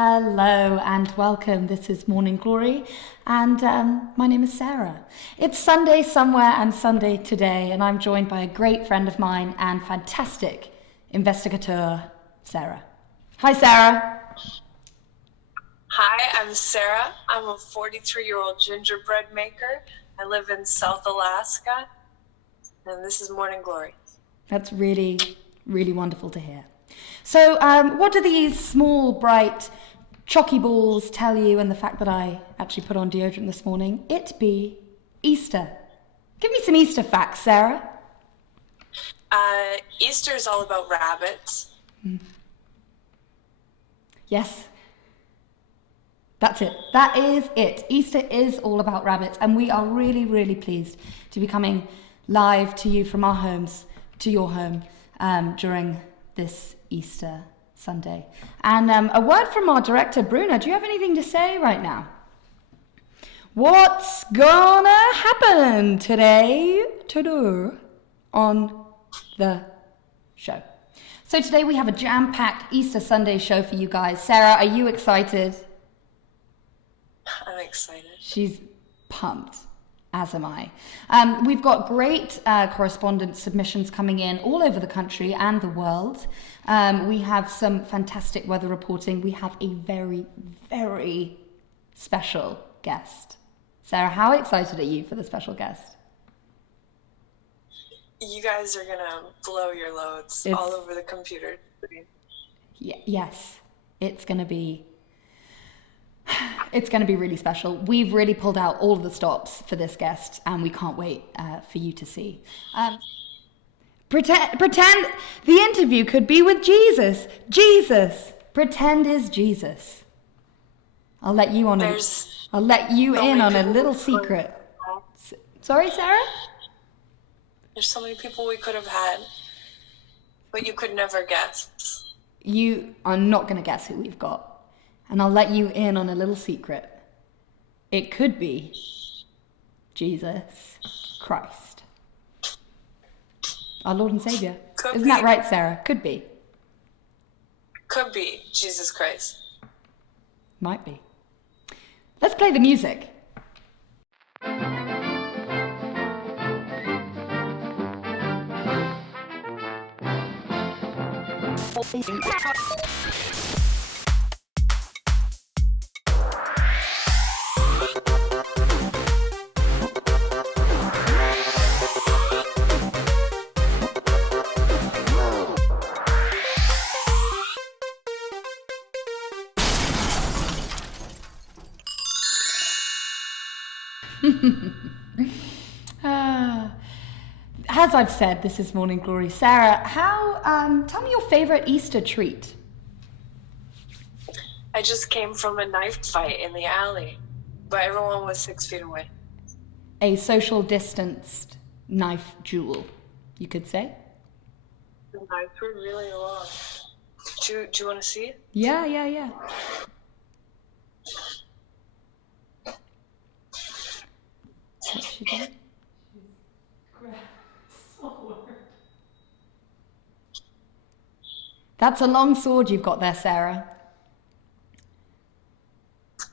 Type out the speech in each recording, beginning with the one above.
Hello and welcome. This is Morning Glory and my name is Sarah. It's Sunday somewhere and Sunday today, and I'm joined by a great friend of mine and fantastic investigator, Sarah. Hi, Sarah. Hi, I'm Sarah. I'm a 43-year-old gingerbread maker. I live in South Alaska, and this is Morning Glory. That's really, really wonderful to hear. So what do these small, bright, chalky balls tell you, and the fact that I actually put on deodorant this morning? It be Easter. Give me some Easter facts, Sarah. Easter is all about rabbits. Yes. That's it. That is it. Easter is all about rabbits, and we are really, really pleased to be coming live to you from our homes to your home during this Easter Sunday. And a word from our director, Bruna. Do you have anything to say right now? What's gonna happen today on the show? So today we have a jam-packed Easter Sunday show for you guys. Sarah, are you excited? I'm excited. She's pumped, as am I. We've got great correspondent submissions coming in all over the country and the world. We have some fantastic weather reporting. We have a very, very special guest. Sarah, how excited are you for the special guest? You guys are going to blow your loads all over the computer. Yes, it's going to be really special. We've really pulled out all of the stops for this guest, and we can't wait for you to see. Pretend the interview could be with Jesus. Jesus. Pretend is Jesus. I'll let you in on a little secret. Sorry, Sarah? There's so many people we could have had, but you could never guess. You are not going to guess who we've got. And I'll let you in on a little secret. It could be Jesus Christ, our Lord and Savior. Isn't that right, Sarah? Could be. Could be Jesus Christ. Might be. Let's play the music. As I've said, this is Morning Glory. Sarah, tell me your favorite Easter treat. I just came from a knife fight in the alley, but everyone was 6 feet away. A social distanced knife duel, you could say. The knives were really long. Do you want to see it? Yeah. What's she doing? That's a long sword you've got there, Sarah.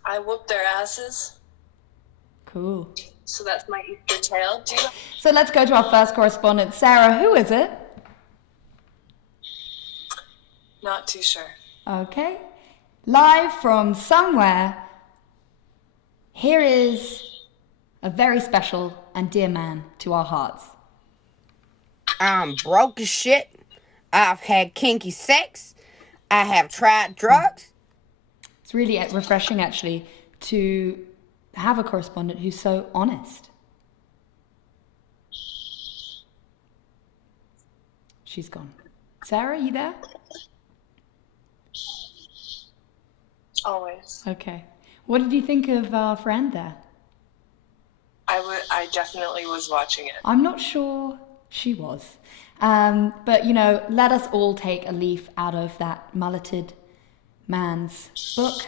I whooped their asses. Cool. So that's my Easter tale. So let's go to our first correspondent. Sarah, who is it? Not too sure. Okay. Live from somewhere, here is a very special and dear man to our hearts. I'm broke as shit. I've had kinky sex. I have tried drugs. It's really refreshing, actually, to have a correspondent who's so honest. She's gone. Sarah, you there? Always. Okay. What did you think of our friend there? I definitely was watching it. I'm not sure she was. But, let us all take a leaf out of that mulleted man's book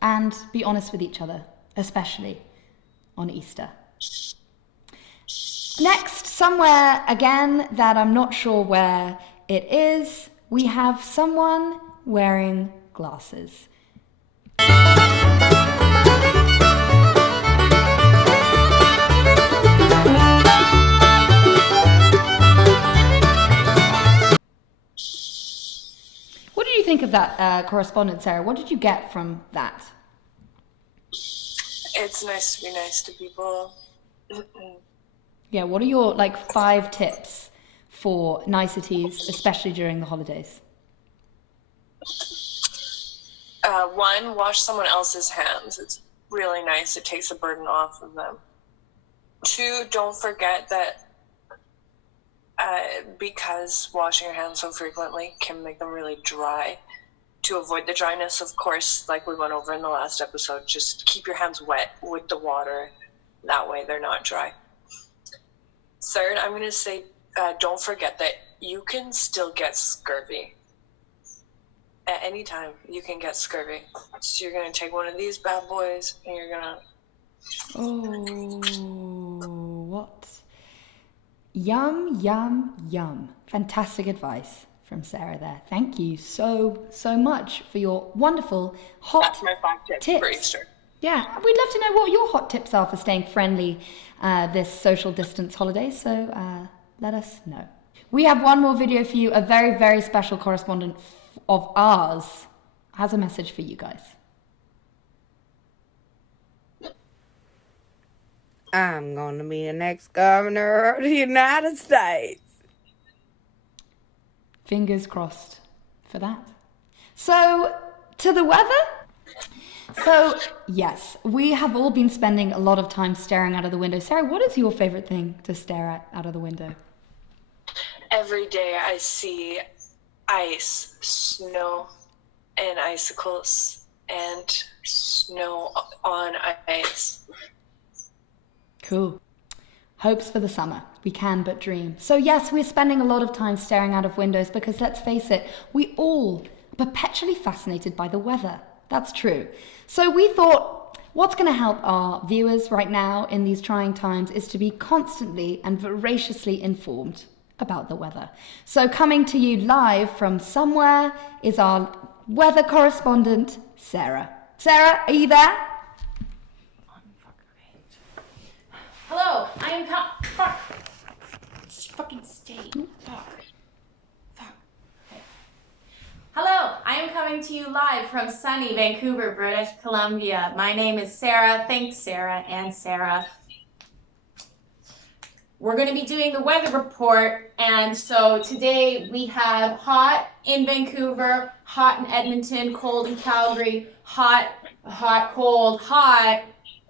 and be honest with each other, especially on Easter. Next, somewhere again that I'm not sure where it is, we have someone wearing glasses. think of that correspondent, Sarah? What did you get from that? It's nice to be nice to people. Yeah, what are your 5 tips for niceties, especially during the holidays? 1, wash someone else's hands. It's really nice. It takes the burden off of them. 2, don't forget that because washing your hands so frequently can make them really dry. To avoid the dryness, of course, like we went over in the last episode, just keep your hands wet with the water. That way they're not dry. 3rd, I'm going to say don't forget that you can still get scurvy. At any time, you can get scurvy. So you're going to take one of these bad boys and you're going to... Oh, what? Yum, yum, yum. Fantastic advice from Sarah there. Thank you so much for your wonderful hot That's my 5 tips for Easter. Yeah, we'd love to know what your hot tips are for staying friendly this social distance holiday, so let us know. We have one more video for you. A very, very special correspondent of ours has a message for you guys. I'm going to be the next governor of the United States. Fingers crossed for that. So, to the weather? So, yes, we have all been spending a lot of time staring out of the window. Sarah, what is your favorite thing to stare at out of the window? Every day I see ice, snow, and icicles, and snow on ice. Cool. Hopes for the summer. We can but dream. So yes, we're spending a lot of time staring out of windows because let's face it, we all are perpetually fascinated by the weather. That's true. So we thought what's going to help our viewers right now in these trying times is to be constantly and voraciously informed about the weather. So coming to you live from somewhere is our weather correspondent, Sarah. Sarah, are you there? Hello, I am fuck. Fucking stay. Fuck. Okay. Hello, I am coming to you live from sunny Vancouver, British Columbia. My name is Sarah. Thanks, Sarah and Sarah. We're going to be doing the weather report, and so today we have hot in Vancouver, hot in Edmonton, cold in Calgary, hot,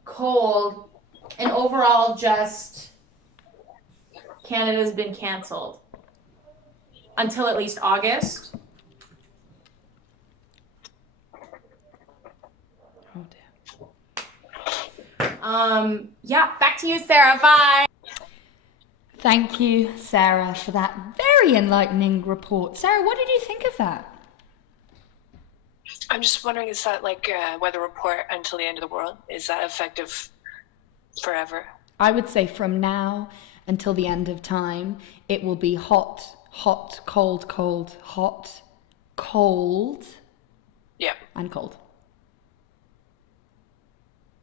cold, and overall just Canada's been canceled until at least August. Oh dear. Yeah, back to you, Sarah. Bye. Thank you, Sarah, for that very enlightening report. Sarah, what did you think of that? I'm just wondering, is that like a weather report until the end of the world? Is that effective forever? I would say from now until the end of time, it will be hot, cold, hot, cold, Yep. and cold.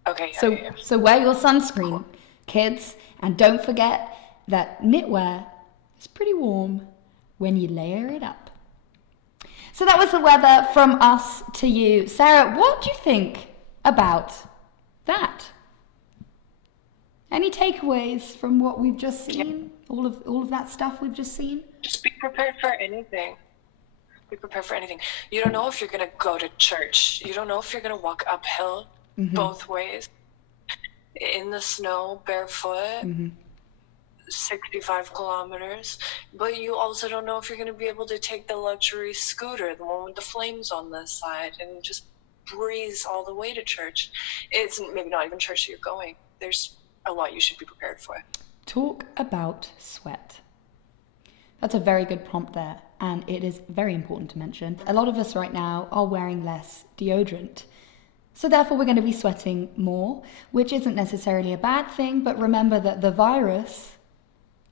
Okay. So wear your sunscreen, kids, and don't forget that knitwear is pretty warm when you layer it up. So that was the weather from us to you. Sarah, what do you think about that? Any takeaways from what we've just seen? All of that stuff we've just seen? Just be prepared for anything. Be prepared for anything. You don't know if you're going to go to church. You don't know if you're going to walk uphill both ways. In the snow, barefoot, 65 kilometers. But you also don't know if you're going to be able to take the luxury scooter, the one with the flames on the side, and just breeze all the way to church. It's maybe not even church that you're going. There's a lot you should be prepared for. Talk about sweat. That's a very good prompt there, and it is very important to mention. A lot of us right now are wearing less deodorant. So therefore we're going to be sweating more, which isn't necessarily a bad thing, but remember that the virus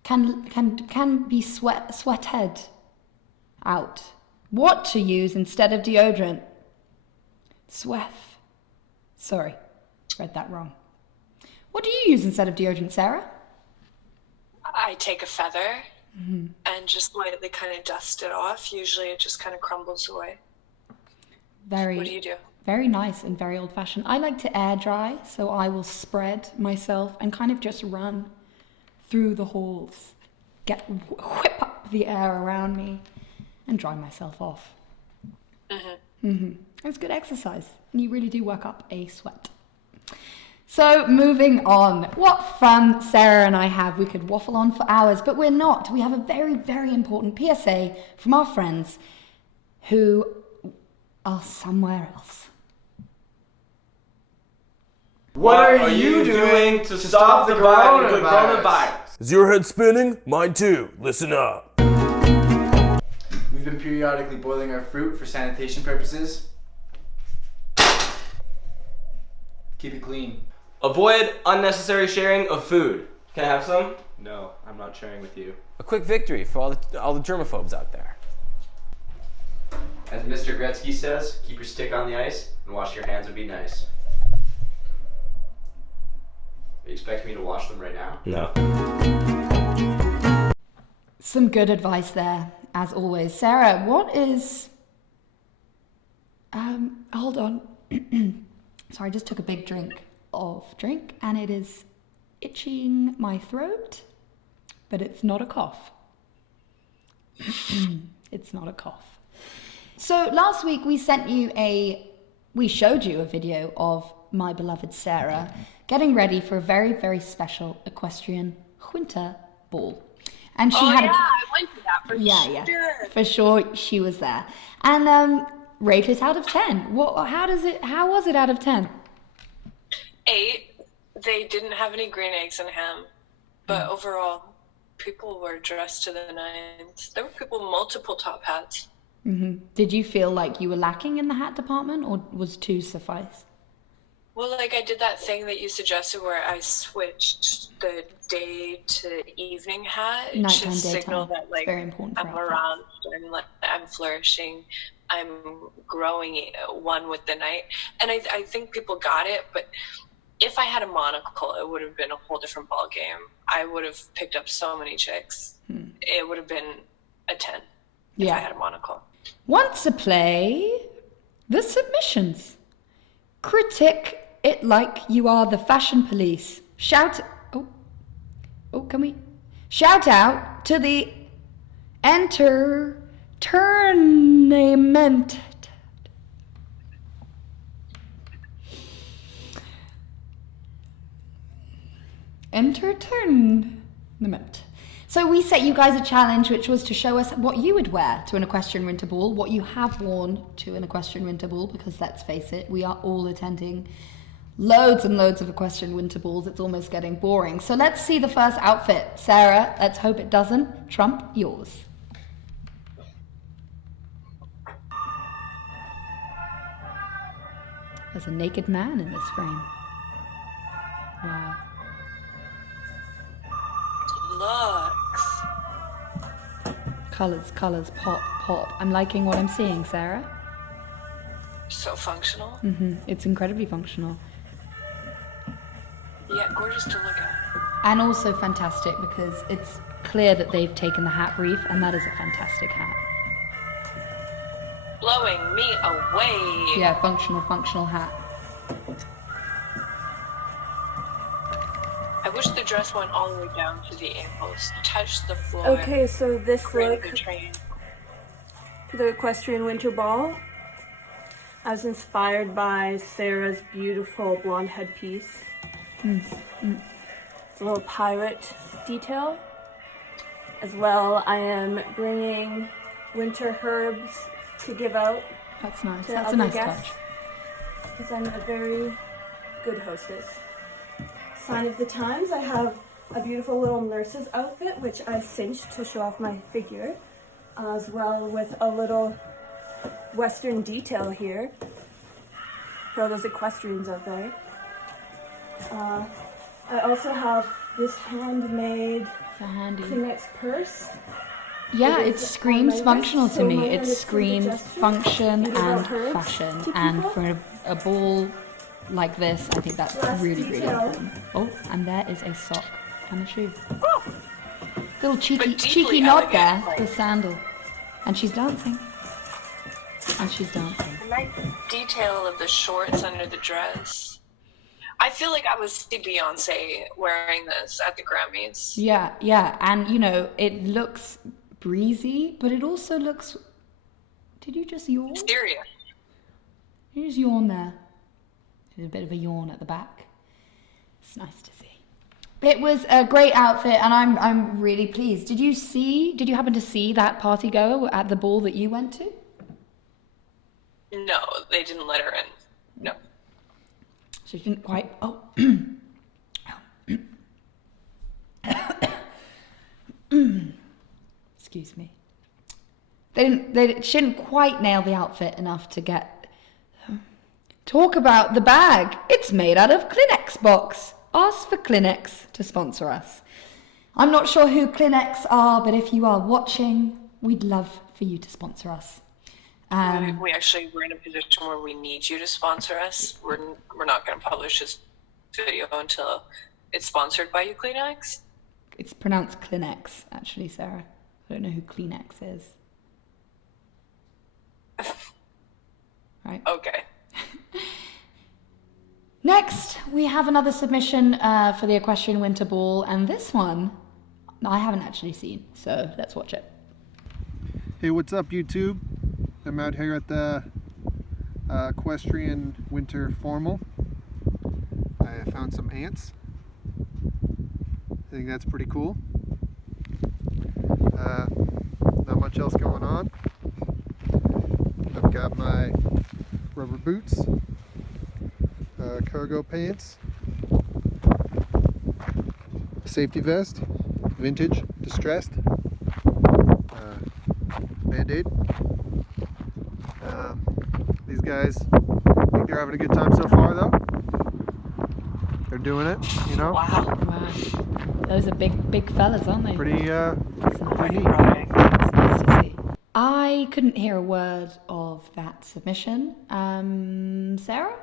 can be sweated out. What to use instead of deodorant? Sweff. Sorry, read that wrong. What do you use instead of deodorant, Sarah? I take a feather and just lightly kind of dust it off. Usually it just kind of crumbles away. Very, What do you do? very nice and very old-fashioned. I like to air dry, so I will spread myself and kind of just run through the halls, whip up the air around me, and dry myself off. It's good exercise, and you really do work up a sweat. So moving on, what fun Sarah and I have. We could waffle on for hours, but we're not. We have a very, very important PSA from our friends who are somewhere else. What are you doing to stop the coronavirus? Is your head spinning? Mine too. Listen up. We've been periodically boiling our fruit for sanitation purposes. Keep it clean. Avoid unnecessary sharing of food. Can I have some? No, I'm not sharing with you. A quick victory for all the germaphobes out there. As Mr. Gretzky says, keep your stick on the ice and wash your hands would be nice. You expect me to wash them right now? No. Some good advice there, as always. Sarah, what is... hold on. Sorry, I just took a big drink of drink, and it is itching my throat, but it's not a cough. It's not a cough. So last week we showed you a video of my beloved Sarah getting ready for a very, very special equestrian winter ball. And she had I went to that for sure. For sure she was there. And rate it out of 10. How was it out of 10? 8. They didn't have any green eggs and ham, but overall, people were dressed to the nines. There were people multiple top hats. Did you feel like you were lacking in the hat department, or was 2 suffice? Well, like I did that thing that you suggested where I switched the day to evening hat Nighttime, to signal daytime. that like Very important for I'm outfits. around and like I'm flourishing, I'm growing one with the night. And I think people got it, but if I had a monocle, it would have been a whole different ball game. I would have picked up so many chicks. It would have been a 10 if I had a monocle. Want to play the submissions? Critic it like you are the fashion police. Shout out to the entertainment. Entertainment. So we set you guys a challenge, which was to show us what you would wear to an equestrian winter ball, what you have worn to an equestrian winter ball, because let's face it, we are all attending loads and loads of equestrian winter balls. It's almost getting boring. So let's see the first outfit. Sarah, let's hope it doesn't trump yours. There's a naked man in this frame. Wow. Looks. Colours, pop. I'm liking what I'm seeing, Sarah. So functional. It's incredibly functional. Yeah, gorgeous to look at. And also fantastic because it's clear that they've taken the hat brief, and that is a fantastic hat. Blowing me away. Yeah, functional hat. I wish the dress went all the way down to the ankles, touched the floor. Okay, so this created look, the train. the Equestrian Winter Ball, I was inspired by Sarah's beautiful blonde headpiece. It's a little pirate detail. As well, I am bringing winter herbs to give out That's nice. to That's a other nice guests, touch. because I'm a very good hostess. Sign of the times, I have a beautiful little nurse's outfit, which I cinched to show off my figure, as well with a little Western detail here for all those equestrians out there. I also have this handmade So handy. Kleenex purse. Yeah, It it is screams on my functional wrist, to so me. my It hand is screams suggestive. function Give out and herbs fashion. to And people. for a ball like this, I think that's Last really, really detail. important. Oh, and there is a sock and a shoe. Little But cheeky deeply nod elegant, there, like- the sandal. And she's dancing. And she's dancing. nice detail of the shorts under the dress. I feel like I would see Beyonce wearing this at the Grammys. Yeah, and you know, it looks breezy, but it also looks... Did you just yawn? Serious. You just yawn there. There's a bit of a yawn at the back. It's nice to see. It was a great outfit, and I'm really pleased. Did you happen to see that party goer at the ball that you went to? No, they didn't let her in. No. She didn't quite... Oh. Excuse me. She didn't quite nail the outfit enough to get... Talk about the bag. It's made out of Kleenex box. Ask for Kleenex to sponsor us. I'm not sure who Kleenex are, but if you are watching, we'd love for you to sponsor us. We're in a position where we need you to sponsor us. We're not going to publish this video until it's sponsored by you, Kleenex. It's pronounced Kleenex, actually, Sarah. I don't know who Kleenex is. Right. Okay. Next, we have another submission for the Equestrian Winter Ball, and this one I haven't actually seen, so let's watch it. Hey, what's up, YouTube? I'm out here at the Equestrian Winter Formal. I found some ants. I think that's pretty cool. Not much else going on. I've got my rubber boots, cargo pants, safety vest, vintage, distressed, Band-Aid. These guys, I think they're having a good time so far, though. They're doing it, you know. Wow. Those are big fellas, aren't they? Pretty neat. It's nice to see. I couldn't hear a word of that submission. Sarah?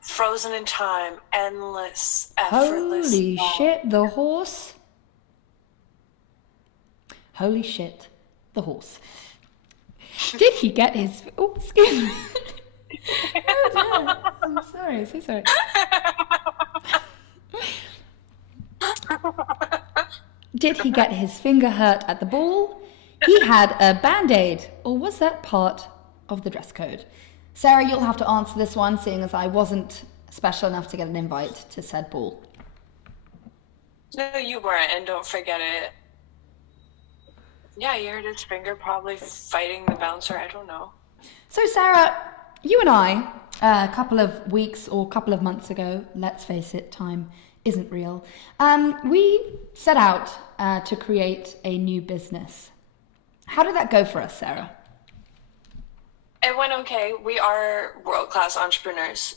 Frozen in time, endless, effortless. Holy shit, the horse. Holy shit, the horse. Did he get his... Oh, excuse me. Oh, dear. I'm sorry, so sorry. Did he get his finger hurt at the ball? He had a Band-Aid, or was that part of the dress code? Sarah, you'll have to answer this one, seeing as I wasn't special enough to get an invite to said ball. No, you weren't, and don't forget it. Yeah, you heard his finger probably fighting the bouncer, I don't know. So Sarah, you and I, a couple of weeks or a couple of months ago, let's face it, time isn't real, we set out to create a new business. How did that go for us, Sarah? It went okay. We are world-class entrepreneurs.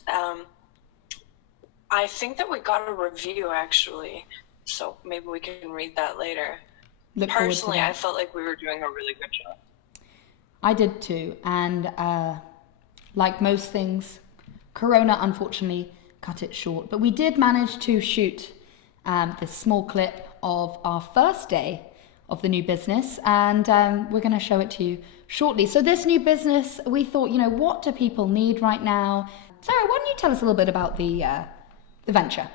I think that we got a review, actually, so maybe we can read that later. Personally, I felt like we were doing a really good job. I did too, and like most things, Corona unfortunately cut it short. But we did manage to shoot this small clip of our first day of the new business, and we're going to show it to you shortly. So this new business, we thought, you know, what do people need right now? Sarah, why don't you tell us a little bit about the venture?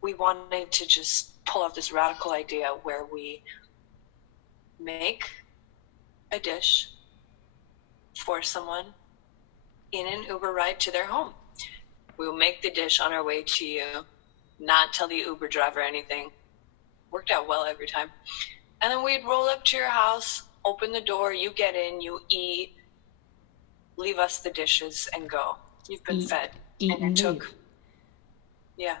We wanted to just pull off this radical idea where we make a dish for someone in an Uber ride to their home. We'll make the dish on our way to you, not tell the Uber driver anything. Worked out well every time. And then we'd roll up to your house, open the door, you get in, you eat, leave us the dishes, and go. You've been fed. Eat and took. leave. Yeah.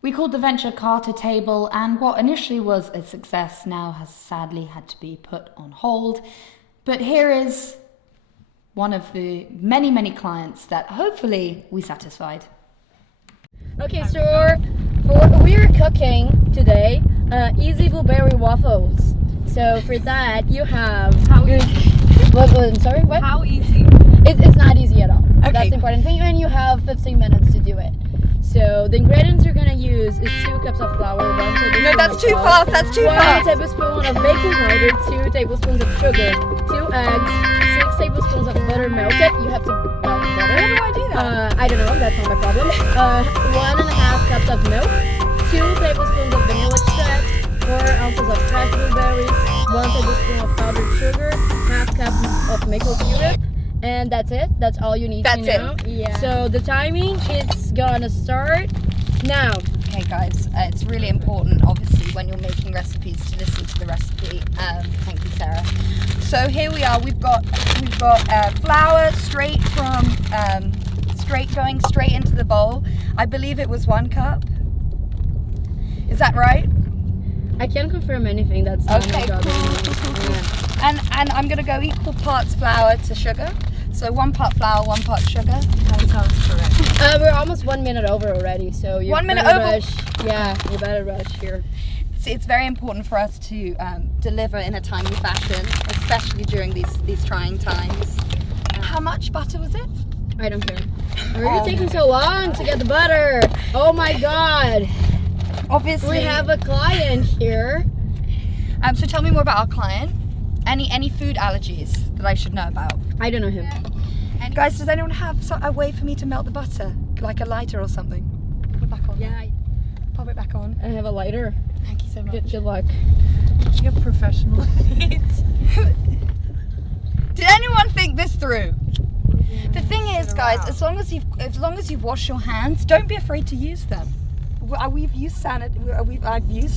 We called the venture Carter Table, and what initially was a success now has sadly had to be put on hold. But here is one of the many, many clients that hopefully we satisfied. Okay, so we're cooking today easy blueberry waffles. So for that, you have sorry, what? How easy? It's not easy at all. Okay. That's the important thing, and you have 15 minutes to do it. So the ingredients you're gonna use is 2 cups of flour, 1 tablespoon. No, that's too fast. That's too fast. 1 tablespoon of baking powder, 2 tablespoons of sugar, 2 eggs, 6 tablespoons of butter melted. You have to melt the butter. How do I do that? I don't know. That's not my problem. 1.5 cups of milk. 2 tablespoons of vanilla extract. 4 ounces of fresh blueberries. 1 tablespoon of powdered sugar. Half cup of maple syrup. And that's it. That's all you need to know. That's it. Yeah. So the timing is gonna start now. Okay, guys, it's really important, obviously, when you're making recipes to listen to the recipe. Thank you, Sarah. So here we are. We've got flour going straight into the bowl. I believe it was 1 cup. Is that right? I can't confirm anything. That's not my job. And I'm gonna go equal parts flour to sugar. So 1 part flour, 1 part sugar. That sounds correct. We're almost 1 minute over already, so you 1 minute better over? rush. Yeah, you better rush here. See, it's very important for us to deliver in a timely fashion, especially during these trying times. How much butter was it? I don't care. Why are you taking so long to get the butter? Oh my god. Obviously. We have a client here. So tell me more about our client. Any food allergies that I should know about? I don't know him. Guys, does anyone have a way for me to melt the butter? Like a lighter or something? Put it back on. Yeah. Pop it back on. I have a lighter. Thank you so much. Good luck. You have professional needs. Did anyone think this through? The thing is, guys, as long as you've washed your hands, don't be afraid to use them. I've used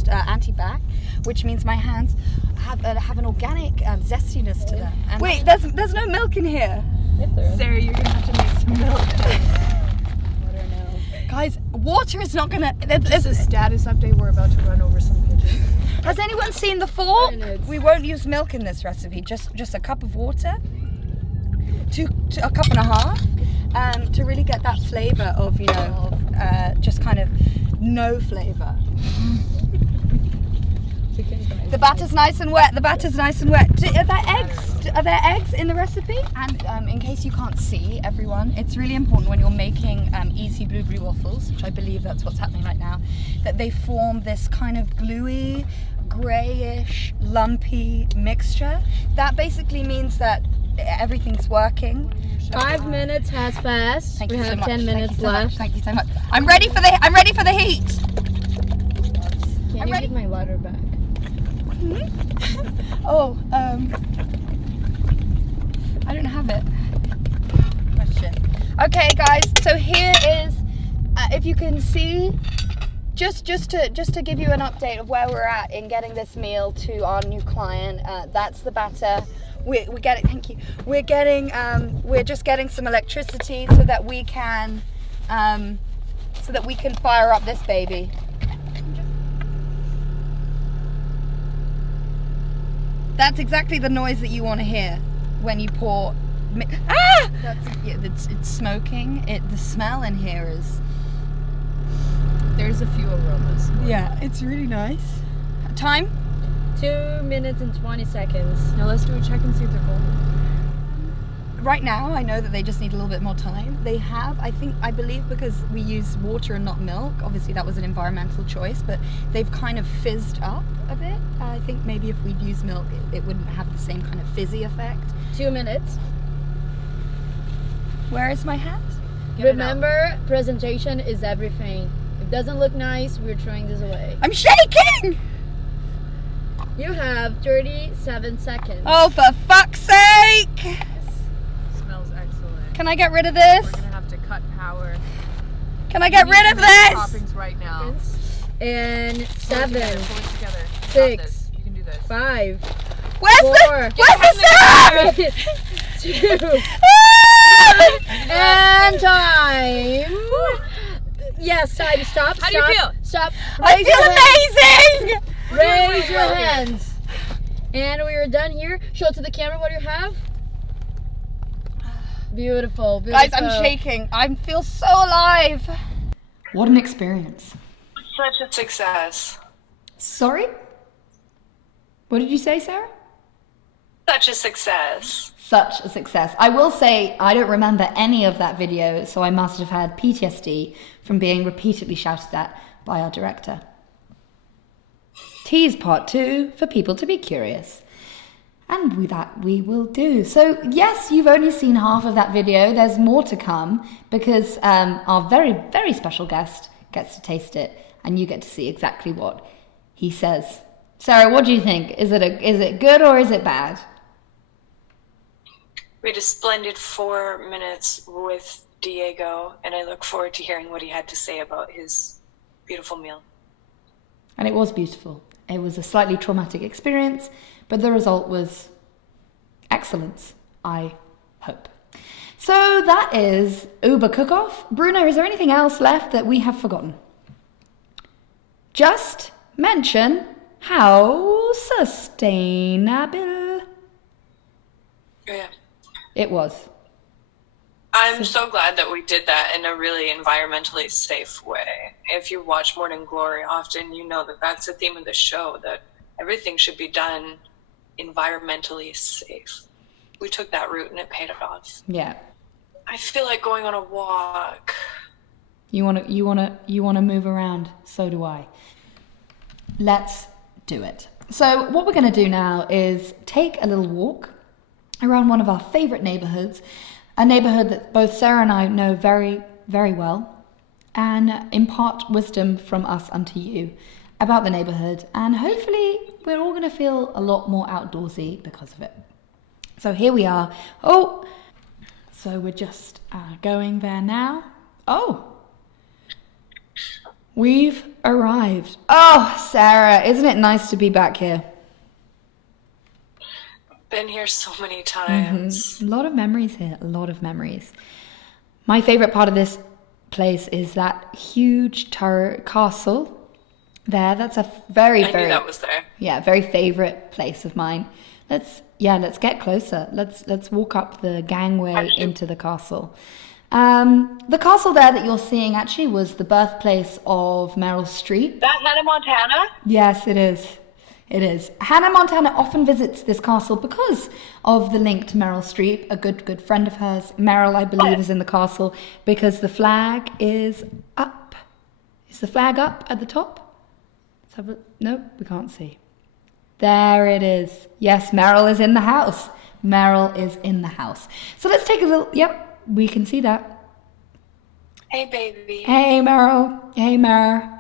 anti-bac, which means my hands have an organic zestiness to them. And wait, there's no milk in here. Sarah, you're gonna have to make some milk. Water now. Guys, water is not gonna. This is a status update. We're about to run over some pigeons. Has anyone seen the fork? We won't use milk in this recipe. Just a cup of water, to a cup and a half, to really get that flavour of just kind of no flavour. The batter's nice and wet. Are there eggs in the recipe? And in case you can't see, everyone, it's really important when you're making easy blueberry waffles, which I believe that's what's happening right now, that they form this kind of gluey, greyish, lumpy mixture. That basically means that everything's working. 5 minutes has passed. Thank we you have so much. 10 minutes left. Thank you so much. I'm ready for the heat. Can you give my lighter back? I don't have it. Question. Okay, guys. So here is, if you can see, just to give you an update of where we're at in getting this meal to our new client. That's the batter. We're getting. Thank you. We're getting. We're just getting some electricity so that we can fire up this baby. That's exactly the noise that you want to hear when you pour. It's smoking. The smell in here is. There's a few aromas. Yeah, it's really nice. Time? 2 minutes and 20 seconds. Now let's do a check and see if they're golden. Right now, I know that they just need a little bit more time. They have, I believe because we use water and not milk, obviously that was an environmental choice, but they've kind of fizzed up a bit. I think maybe if we'd use milk, it wouldn't have the same kind of fizzy effect. 2 minutes. Where is my hat? Remember, presentation is everything. If it doesn't look nice, we're throwing this away. I'm shaking! You have 37 seconds. Oh, for fuck's sake! Smells excellent. Can I get rid of this? We're gonna have to cut power. Can I get rid of this? Toppings right now. And 7, Pull it together. 6, You can do this. 5, Where's 4, the 2, and time. Yes, time. Stop. How do you feel? Stop. I feel amazing! Raise your hands. And we are done here. Show it to the camera what you have. Beautiful. Guys, I'm shaking. I feel so alive. What an experience. Such a success. Sorry? What did you say, Sarah? Such a success. Such a success. I will say I don't remember any of that video, so I must have had PTSD from being repeatedly shouted at by our director. Tease part 2 for people to be curious. And with that, we will do. So yes, you've only seen half of that video. There's more to come because our very, very special guest gets to taste it, and you get to see exactly what he says. Sarah, what do you think? Is it good or is it bad? We had a splendid 4 minutes with Diego, and I look forward to hearing what he had to say about his beautiful meal. And it was beautiful. It was a slightly traumatic experience, but the result was excellence, I hope. So that is Uber Cook-Off. Bruno, is there anything else left that we have forgotten? Just mention how sustainable Yeah. it was. I'm so glad that we did that in a really environmentally safe way. If you watch Morning Glory often, you know that that's the theme of the show, that everything should be done environmentally safe. We took that route and it paid off. Yeah. I feel like going on a walk. You wanna move around. So do I. Let's do it. So what we're gonna do now is take a little walk around one of our favorite neighborhoods, a neighborhood that both Sarah and I know very, very well, and impart wisdom from us unto you about the neighborhood, and hopefully we're all gonna feel a lot more outdoorsy because of it. So here we are. Oh, so we're just going there now. Oh, we've arrived. Oh, Sarah, isn't it nice to be back here? Been here so many times. A lot of memories here, a lot of memories. My favorite part of this place is that huge turret castle there. That's a very, I knew that was there. Yeah, very favorite place of mine. Let's get closer. Let's walk up the gangway into the castle. The castle there that you're seeing actually was the birthplace of Meryl Streep. That Hannah Montana? Yes, it is. It is. Hannah Montana often visits this castle because of the link to Meryl Streep, a good friend of hers. Meryl, I believe, is in the castle because the flag is up. Is the flag up at the top? Let's have a... No, we can't see. There it is. Yes, Meryl is in the house. Meryl is in the house. So let's take a little... Yep, we can see that. Hey, baby. Hey, Meryl. Hey, Meryl.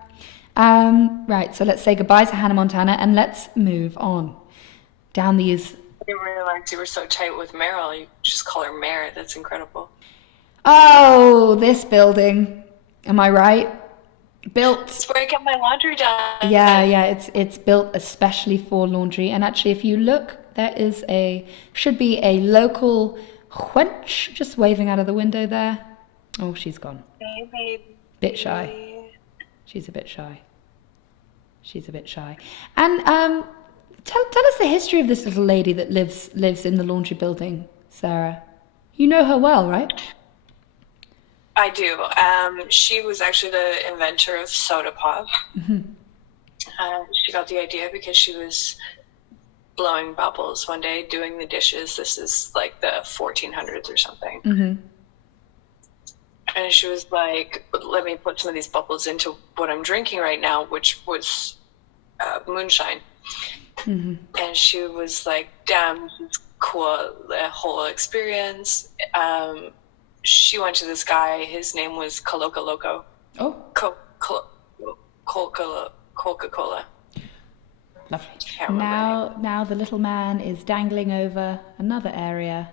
Right, so let's say goodbye to Hannah Montana and let's move on down these. I didn't realize you were so tight with Meryl. You just call her Mare. That's incredible. Oh, this building. Am I right? Built. It's where I get my laundry done. Yeah. It's built especially for laundry. And actually, if you look, there should be a local wench just waving out of the window there. Oh, she's gone. Hey, baby. Bit shy. She's a bit shy. And tell us the history of this little lady that lives in the laundry building, Sarah. You know her well, right? I do. She was actually the inventor of soda pop. Mm-hmm. She got the idea because she was blowing bubbles one day doing the dishes. This is like the 1400s or something. Mm-hmm. And she was like, let me put some of these bubbles into what I'm drinking right now, which was moonshine. Mm-hmm. And she was like, damn, this is cool, the whole experience. She went to this guy, his name was Coloca Loco. Oh. Coca-Cola. Lovely. Now the little man is dangling over another area.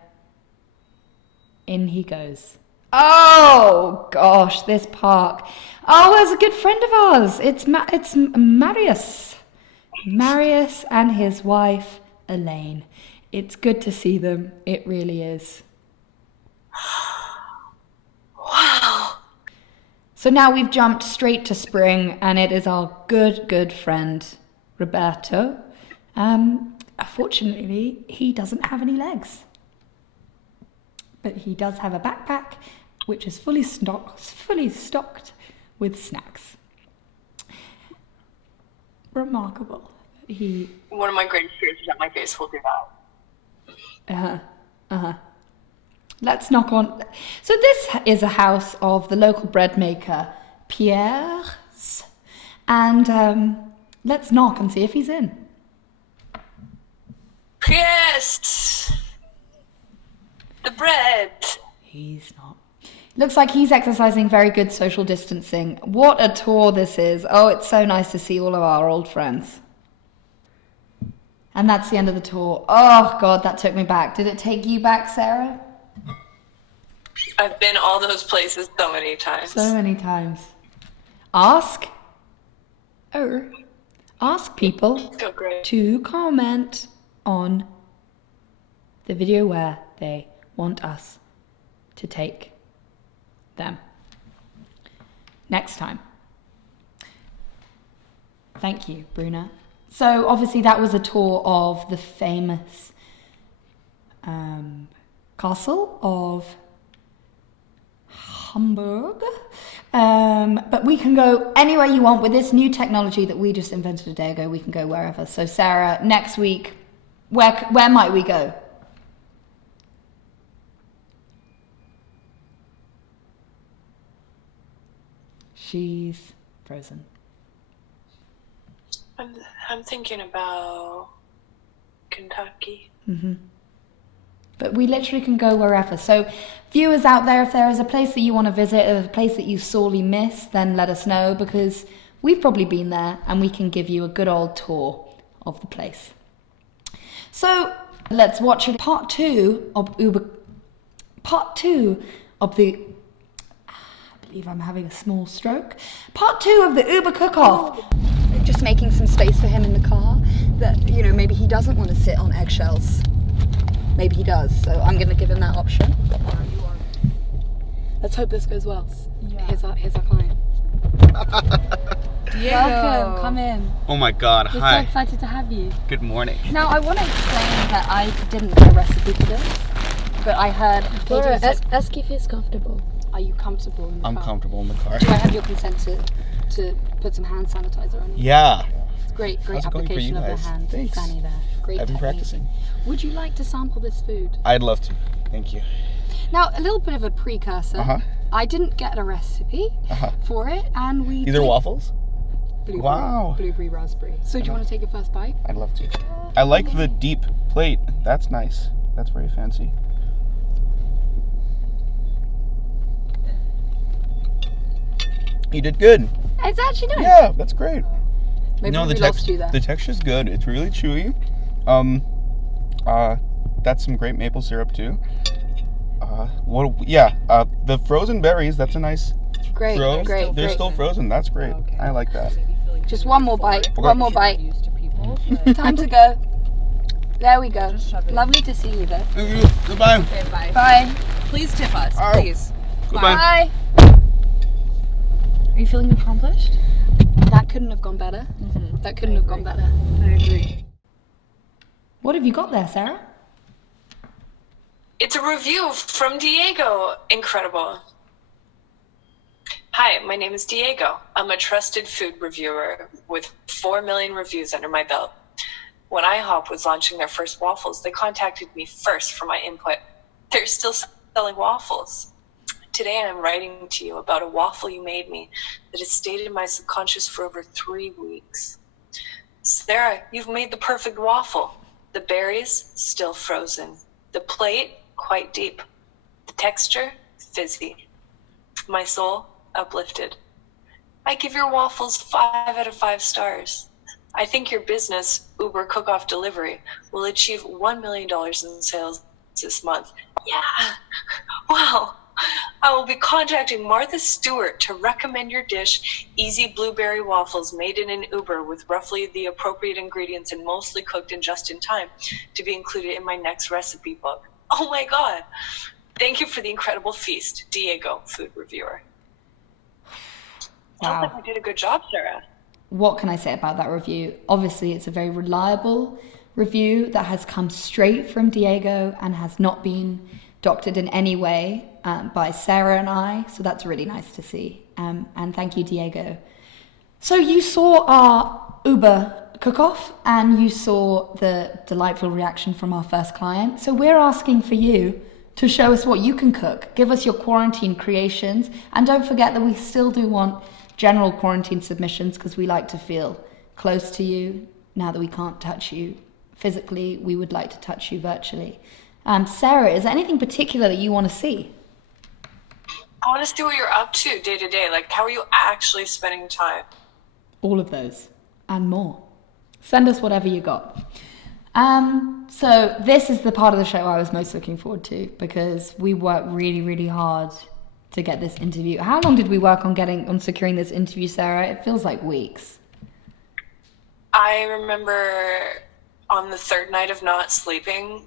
In he goes. Oh gosh, this park. Oh, it's a good friend of ours. It's Marius. Marius and his wife Elaine. It's good to see them. It really is. Wow. So now we've jumped straight to spring, and it is our good friend Roberto. Unfortunately, he doesn't have any legs, but he does have a backpack which is fully stocked with snacks. Remarkable. One of my greatest fears is that my face will do that. Let's knock on. So this is a house of the local bread maker, Pierre's. And let's knock and see if he's in. Pierre! Yes! The bread! He's not. Looks like he's exercising very good social distancing. What a tour this is. Oh, it's so nice to see all of our old friends. And that's the end of the tour. Oh, God, that took me back. Did it take you back, Sarah? I've been all those places so many times. So many times. Ask people to comment on the video where they want us to take them next time. Thank you, Bruna. So obviously that was a tour of the famous castle of Hamburg. But we can go anywhere you want with this new technology that we just invented a day ago. We can go wherever. So Sarah, next week, where might we go? She's frozen. I'm thinking about Kentucky. Mm-hmm. But we literally can go wherever. So viewers out there, if there is a place that you want to visit, or a place that you sorely miss, then let us know, because we've probably been there and we can give you a good old tour of the place. So let's watch part two of the... I believe I'm having a small stroke. Part 2 of the Uber cook-off. Just making some space for him in the car. That, you know, maybe he doesn't want to sit on eggshells. Maybe he does, so I'm going to give him that option. Let's hope this goes well. Yeah. Here's our client. Diego. Welcome, come in. Oh my God, We're hi. so excited to have you. Good morning. Now, I want to explain that I didn't get a recipe for this, but I heard... Laura, ask if he's comfortable. Are you comfortable in the car? I'm comfortable in the car. Do I have your consent to put some hand sanitizer on you? Yeah. It's great How's it going for application you of the guys? hand Thanks. fanny there. Great I've been technique. practicing. Would you like to sample this food? I'd love to. Thank you. Now, a little bit of a precursor. Uh-huh. I didn't get a recipe for it, and we... These are waffles? Blueberry, Wow. Blueberry raspberry. So do you want to take your first bite? I'd love to. I like the deep plate. That's nice. That's very fancy. You did good. It's actually nice. Yeah, that's great. Maybe no, we lost you there. The texture's good. It's really chewy. That's some great maple syrup too. The frozen berries. That's a nice. Great, great. They're still frozen. That's great. Okay. I like that. Just one more bite. Okay. One more bite. Time to go. There we go. Lovely to see you there. Thank you. Goodbye. Okay, bye. Bye. Please tip us, Oh. please. Goodbye. Bye. Are you feeling accomplished? That couldn't have gone better. Mm-hmm. That couldn't have gone better. I agree. What have you got there, Sarah? It's a review from Diego. Incredible. Hi, my name is Diego. I'm a trusted food reviewer with 4 million reviews under my belt. When IHOP was launching their first waffles, they contacted me first for my input. They're still selling waffles. Today I'm writing to you about a waffle you made me that has stayed in my subconscious for over 3 weeks. Sarah, you've made the perfect waffle. The berries, still frozen. The plate, quite deep. The texture, fizzy. My soul, uplifted. I give your waffles 5 out of 5 stars. I think your business, Uber Cook-Off Delivery, will achieve $1 million in sales this month. Yeah! Wow! I will be contacting Martha Stewart to recommend your dish, easy blueberry waffles made in an Uber with roughly the appropriate ingredients and mostly cooked and just in time, to be included in my next recipe book. Oh my God! Thank you for the incredible feast, Diego, food reviewer. Wow. Sounds like you did a good job, Sarah. What can I say about that review? Obviously, it's a very reliable review that has come straight from Diego and has not been doctored in any way by Sarah and I. So that's really nice to see. And thank you, Diego. So you saw our Uber cook-off and you saw the delightful reaction from our first client. So we're asking for you to show us what you can cook. Give us your quarantine creations. And don't forget that we still do want general quarantine submissions because we like to feel close to you now that we can't touch you physically, we would like to touch you virtually. Sarah, is there anything particular that you want to see? I want to see what you're up to day to day. Like, how are you actually spending time? All of those and more. Send us whatever you got. So this is the part of the show I was most looking forward to, because we worked really, really hard to get this interview. How long did we work on securing this interview, Sarah? It feels like weeks. I remember on the third night of not sleeping,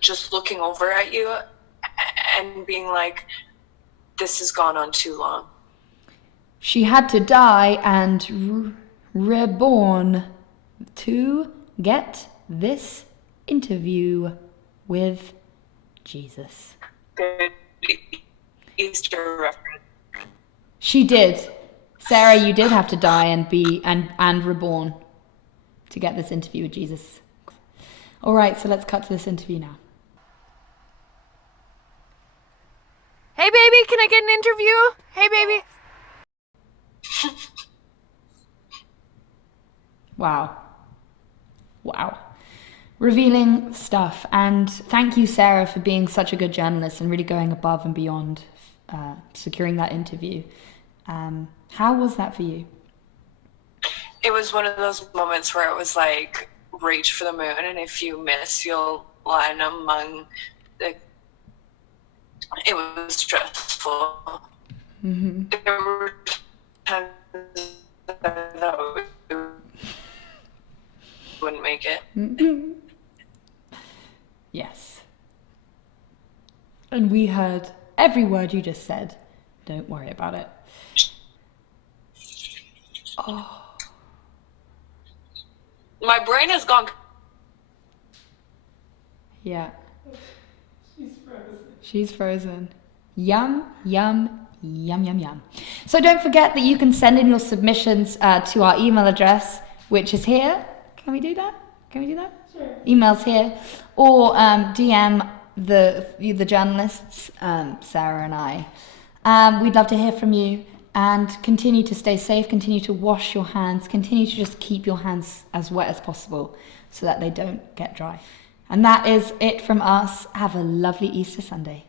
just looking over at you and being like, this has gone on too long. She had to die and reborn to get this interview with Jesus. Good Easter reference. She did. Sarah, you did have to die and be and reborn to get this interview with Jesus. All right, so let's cut to this interview now. Hey baby, can I get an interview? Hey baby. Wow. Revealing stuff. And thank you, Sarah, for being such a good journalist and really going above and beyond securing that interview. How was that for you? It was one of those moments where it was like, reach for the moon, and if you miss, you'll line among the... It was stressful. Mm-hmm. There were times that we wouldn't make it. Mm-hmm. Yes. And we heard every word you just said. Don't worry about it. Oh. My brain has gone. Yeah. She's frozen. Yum, yum, yum, yum, yum. So don't forget that you can send in your submissions to our email address, which is here. Can we do that? Sure. Email's here. Or DM the journalists, Sarah and I. We'd love to hear from you. And continue to stay safe, continue to wash your hands, continue to just keep your hands as wet as possible so that they don't get dry. And that is it from us. Have a lovely Easter Sunday.